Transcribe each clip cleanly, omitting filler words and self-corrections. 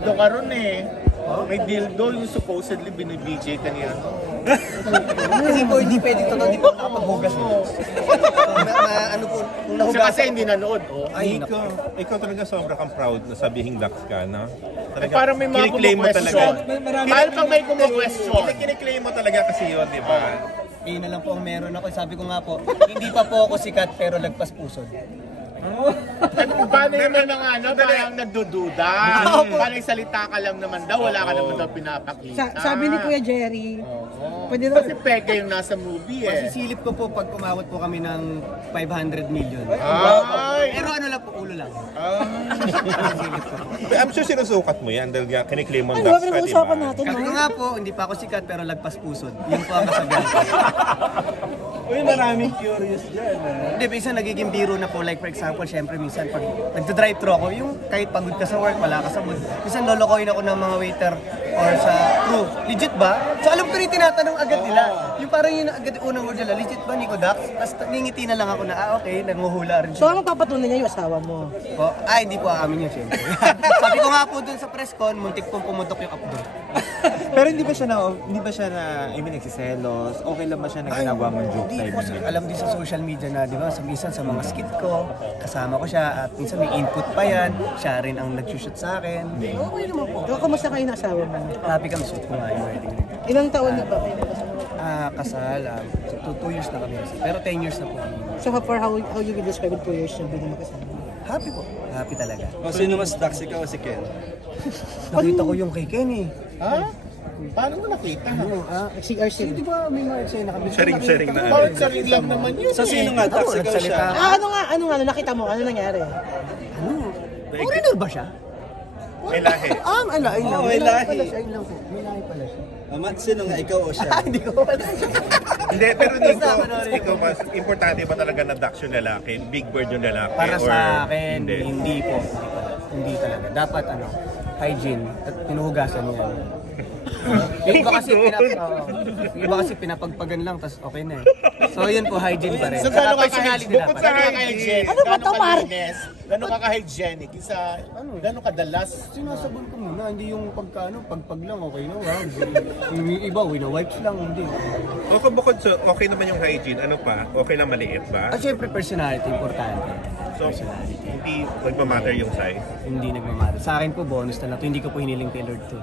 Ito karon eh. May dildo yung supposedly binibijay kanina. Kasi po hindi pwede totoo, hindi po nakapaghugas. Ano po, kung nahugas. Kasi hindi nanood. Ay, ikaw talaga sobra kang proud na sabihing Dax ka, no? Talaga, Parang may mga kiniklaim mo talaga. Mahal pang may kumu-question. Kiniklaim mo talaga kasi yun, di ba? Yun na lang po ang meron ako. Sabi ko nga po, hindi pa po ako sikat pero lagpas pusod. Paano yun na parang nagdududa? Parang salita ka lang naman daw, wala ka naman daw pinapakita. Sabi ni Kuya Jerry, pwede na kasi peke yung nasa movie eh. Masisilip ko po pag umawat po kami ng 500 million. Ay! Pero ano lang po, ulo lang. Masisilip ko. I'm sure sinusukat mo yan dahil kiniklaim mo ano Dax ba ka, di pinag-uusapan ba? natin? Sabi ko nga po, hindi pa ako sikat pero lagpas pusod. Yun po ang kasabihan ko. Uy, maraming curious dyan. Hindi, minsan nagiging biro na po. Like for example, syempre minsan pag nagda-drive-thru ako, yung kahit pagod ka sa work, wala ka sa mood. Minsan lolokohin ako ng mga waiter or sa crew. Legit ba? So alam ko rin tinatanong agad nila. Yung parang yung agad unang word nila, legit ba Nico Dax? Tapos ngingiti na lang ako na, okay, nanguhula rin So siya. ang papatunay niya yung asawa mo? Po, hindi po amin yun syempre. Sabi ko nga po dun sa press con, muntik pong pumutok yung updo. Pero hindi ba siya na, I mean, nagsiselos? Okay lang ba siya na ginagawa mong joke Hindi time? po, alam din sa social media na, di ba, minsan sa mga skit ko, kasama ko siya at minsan may input pa yan, siya rin ang nag-shoot sa akin. Okay naman po. So, kamusta kayo ng asawa mo? Happy kami, shoot ko nga yung wedding. Ilang taon na ba kayo nagkasama? Kasal, 2 years na kami. Pero 10 years na po. So for how you will describe it 2 years na bilang magkasama? Happy po. Happy talaga. O sino mas Dax, ikaw o si Ken? Nakita ko yung kay Ken eh. Ha? Paano mo nakita? CRC. Di ba may mga eksena kami? Sharing na. Bakit sarili lang naman yun So sino nga Dax, ikaw siya? Ano nga, nakita mo? Ano nangyari? Foreigner ba siya? May lahi. May lahi lang. may lahi. Pala siya, yun lang po. May lahi pala siya. Sino nga, ikaw o siya? Hindi ko pala siya. Hindi, pero ikaw mas importante ba talaga na Dax yung lalaki? Big Bird yung lalaki? Para or sa akin, hindi? hindi po. Hindi talaga. Dapat hygiene at pinuhugasan niya. Yung iba kasi pinapagpagan lang, tas okay na eh. So yun po, hygiene pa rin. So Saka gano'n personality bukod dapat. sa hygiene, Ano ba to, Mar? gano'n ka-hygienic, gano'n kadalas. Sinasabon ko muna, hindi yung pagpag lang, okay na. Yung iba, wipes lang, hindi. Okay, bukod sa okay naman yung hygiene, ano pa? Okay lang maliit ba? Syempre personality, importante. So, hindi nagmamatter yung size? Hindi nagmamahal. Sa akin po, bonus na lang. Hindi ko po hiniling kay Lord to.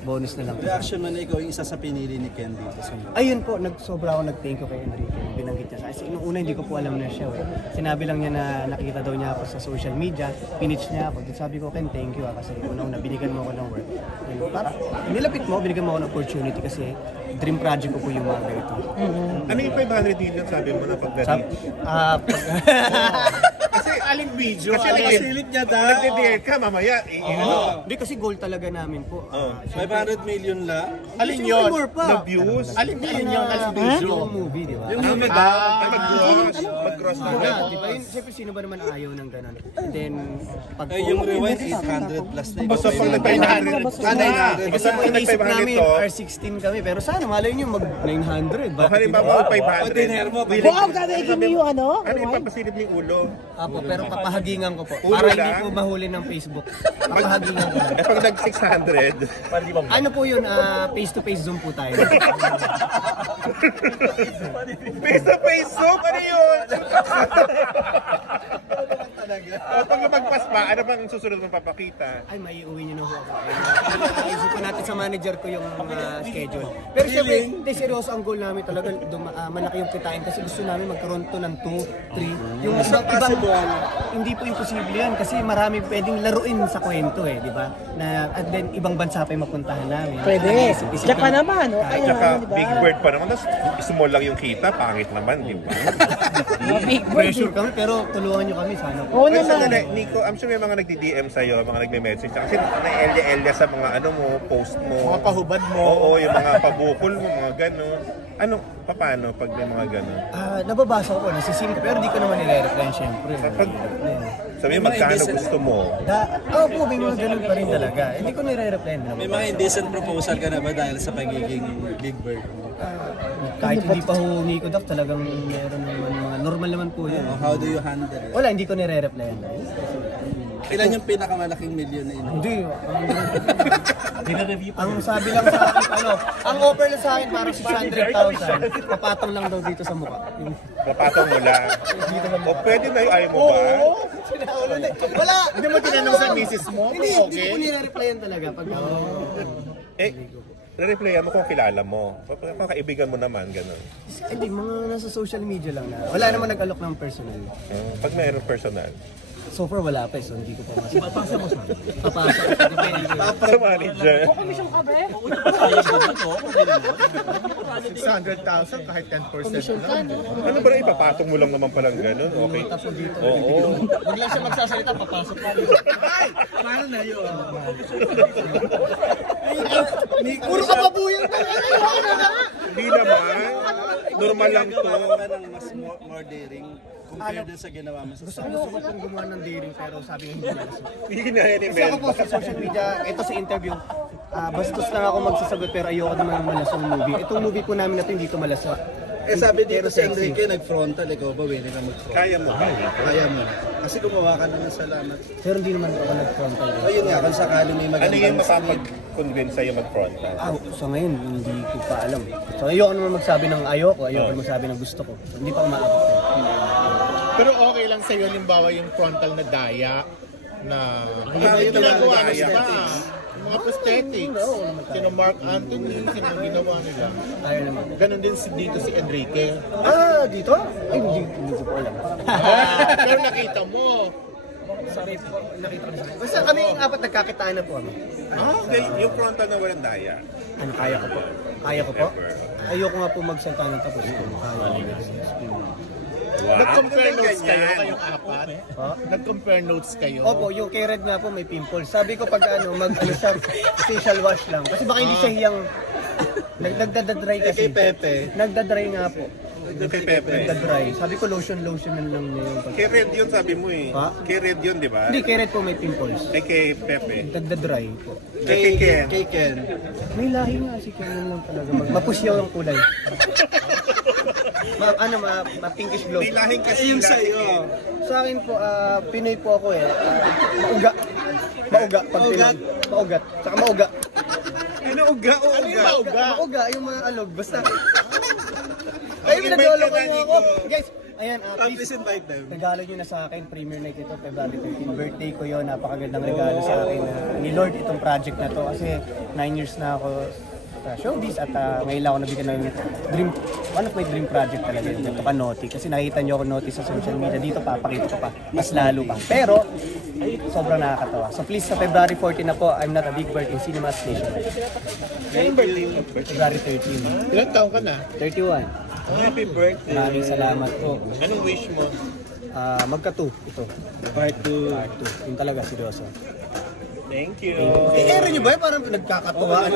Bonus na lang. Reaction mo na ikaw yung isa sa pinili ni Ken dito sa mga. Ayun po, sobra ako nag-thank you kay Enrique. Binanggit niya sa akin. Nung una hindi ko po alam na siya. Sinabi lang niya na nakita daw niya ako sa social media. Pinitch niya ako. Sabi ko, Ken, thank you kasi una binigyan mo ako ng work. Para nilapit mo, binigyan mo ako ng opportunity kasi dream project ko po yung mga ganito. Ano yung 500 million sabi mo na pagdating? Kasi aling video, Kasi Pasilip niya daw. nagdi-dare ka, mamaya. Hindi kasi goal talaga namin po. 500 million lang? alin yun? More pa. Na views? Alin yung aling video? Yung movie, di ba? Yung movie Mag-cross na. Di ba yun? Siyempre, sino ba naman ayaw ng ganun? And then, pag Ay, yung rewind 800 plus na Basta pag nag-500, kasi po inisip namin, to, R16 kami. Pero sana, malay nyo mag-900. o halimbawa O 500. dinner mo, Wow, dadaikin mo yung ano? Ano yung papasilip ng ulo? Apo, pero papahagingan ko po. Ulo Para hindi lang? po mahuli ng Facebook. Papahagingan ko lang. Eh pag nag-600, Ano po yun? Face-to-face Zoom po tayo. face to face soup, ano yun? Pag lumagpas pa, ano bang susunod mong papakita? Ay, may uwi niyo na ho ako. Isip po natin sa manager ko yung schedule. Pero syempre, hindi seryoso ang goal namin talaga. Malaki yung kitain kasi gusto namin magkaroon to ng 2, 3. Yung ibang, hindi po imposible yan kasi marami pwedeng laruin sa kwento eh, di ba? At then, ibang bansa pa yung mapuntahan namin. Pwede. Isip-isip Diyan ka kami. naman, no? At Kaya saka diba? big bird pa naman, tapos small lang yung kita, pangit naman, di ba? Big bird. Pressure kami pero tulungan nyo kami sana po. Oo Pero naman. sandali, Nico, I'm sure may mga nagdi-DM sa'yo, mga nagme-message. Kasi na-elya-elya sa mga ano mo, post mo. Mga pahubad mo. Oo, yung mga pabukol mo, mga gano'n. Ano, paano pag may mga gano'n? Nababasa ko po, nasisim ko, pero di ko naman nire-reply syempre. Sabi mo, magkano gusto mo? Po, may mga ganun pa rin talaga. Hindi ko nire-reply na. May mga indecent proposal ka na ba dahil sa pagiging Big Bird? Kahit hindi pa humingi ko daw, talagang meron naman mga normal naman po yun. How do you handle it? Wala, hindi ko nire-reply na. Ilan yung pinakamalaking milyon na ino? Hindi. Ang sabi lang sa akin, ang offer lang sa akin parang 600,000. Papatong lang daw dito sa mukha. Papatong mo lang. O pwede na yung ayaw mo ba? Wala! Hindi mo tinanong sa misis mo kung Hindi okay? ko nire-replyan talaga pag Eh, re-replyan mo kung kilala mo. Kung kaibigan mo naman, gano'n. Hindi, mga nasa social media lang na. Wala naman nag-alok ng personal. Pag mayroong personal. So far wala pa so hindi ko pa masabi. Papasa mo sa akin. Papasa. Depende. Sa manager. 600,000 kahit 10% lang. Ano ba na ipapatong mo lang naman palang gano'n? Okay. Oo. Huwag lang siya magsasalita, papasok pa. Paano na yun? Puro ka babuyang Hindi naman. Normal lang to. Ka ng mas more daring compared dun sa ginawa mo sa Gusto ko pong gumawa ng daring pero sabi nga hindi na kasi. Hindi ginaya ni Kasi ako po sa social media, ito sa interview, bastos lang ako magsasagot pero ayoko naman ng malasang movie. Itong movie po namin na ito, hindi ito malasa. Eh sabi dito Pero si sexy. Enrique, nag-frontal, ikaw ba willing ka mag-frontal? Kaya mo ba? Kaya mo. Kasi gumawa ka na ng salamat. Pero hindi naman ako nag-frontal. Ayun nga, kung sakali may Ano magandang yung makapag-convince sa'yo mag-frontal? So ngayon, hindi ko pa alam. So ayoko naman magsabi ng ayoko naman magsabi ng gusto ko. So, hindi pa umaabot. Pero okay lang sa'yo, limbawa yung frontal na daya na Yung ginagawa daya. nila. Yung mga prosthetics. Sino Mark Anthony, sino ginawa nila. Ayaw naman. Ganon din dito si Enrique. Dito? Ay, hindi ko pa alam. Pero nakita mo. Sorry po, nakita ko na. Basta kami yung apat nagkakitaan na po kami. Okay, yung frontal na walang daya. Ano, kaya ko po. Kaya ko po. Ayoko nga po magsalita ng tapos. Kaya ko. Nag-compare Ano notes ganyan? kayo, kayong apat? Ha? Nag-compare notes kayo? Opo, yung kay Red nga po may pimples. Sabi ko pag siya, facial wash lang. Kasi baka hindi siya hiyang, nagdadry Eh, kasi. kay Pepe. Nagdadry nga po. Yung kay Pepe. Nagdadry. Sabi ko lotion na lang niya yung pag... Kay Red yun sabi mo eh. Ha? Kay Red yun, di ba? Hindi, kay Red po may pimples. Eh kay Pepe. Nagdadry po. Kay Ken. Kay Ken. May lahi nga si Ken lang talaga. Mapusyaw yung kulay. Ma-pinkish glow. May lahing kasi Yung lahi sa'yo. eh. Sa akin po, Pinoy po ako eh. Mauga. Mauga. Pag Pinoy. Maugat. Saka mauga. Ano uga? Ano yung mauga? Mauga, yung mga alog. Basta. Okay, Ay, pinaglolo ko invite ka na, ako. Nico. Guys, ayan, please. Please invite them. Regalo nyo na sa akin, premiere night ito, February 15. Birthday ko yun, napakagandang regalo sa akin. Ni Lord itong project na to kasi 9 years na ako sa showbiz at ngayon lang ako nabigyan ng dream, one of my dream project talaga yun. Ito ka Naughty. Kasi nakita nyo ako Naughty sa social media. Dito papakita ko pa, mas lalo pa. Pero, sobrang nakakatawa. So please, sa February 14 na po, I'm Not a Big Bird in Cinemas Station. Kailan birthday mo? February 13. Ilan taon ka na? 31. Happy birthday. Maraming salamat po. Anong wish mo? Magka-2 ito. Part 2. Part 2. Yung talaga, seryoso. Thank you. Eh, nyo ba? Parang nagkakatuwa.